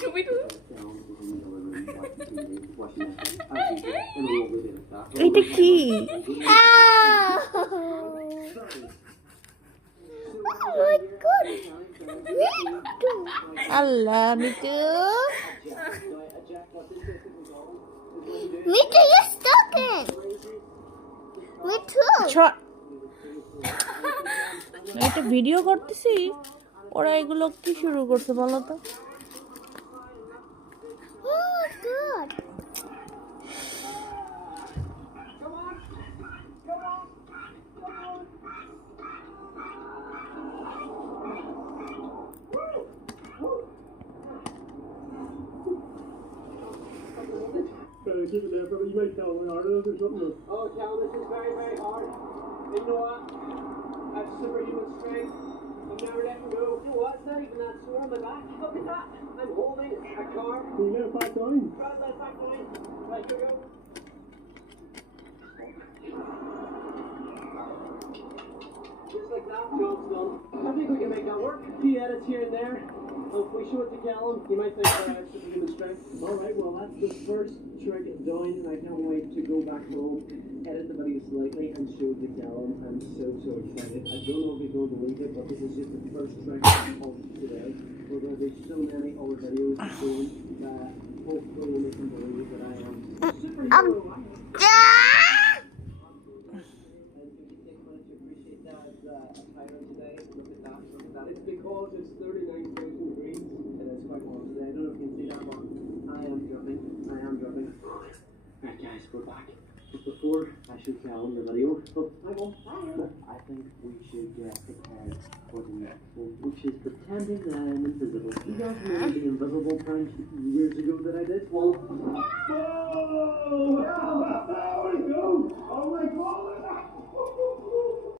Should we do it? এটা কি? আল্লাহ Mitu Mitu, you're stuck in. Mitu. এটা ভিডিও করতেছি, ওরা এগুলো কি শুরু করছে বলো তো? Oh, good. Keep it there, but you might tell me harder or something. Oh, Cal, this is very, very hard. You know what? I have superhuman strength. I'm never letting go. You know what? It's not even that sore on my back. Look at that. I'm holding a car. Can you let it back down? Right, let it back down. Right, here we go. Just like that, job's done. I think we can make that work. A few edits here and there. If we show it to Callum, you might think that I have superhuman strength. Alright, well that's the first trick done, and I can't wait to go back home, edit the video slightly, and show it to Callum. I'm so excited. I don't know if he's going to believe it, but this is just the first trick of today. We're going to do so many other videos soon that hopefully we can believe that I am superhero. It's because it's 39,000 degrees and it's quite warm today. I don't know if you can see that, but I am dripping. Right guys, we're back. But before I should tell them the video, I think we should get prepared for the next one, which is pretending that I'm invisible. You guys remember the invisible prank years ago that I did? Well,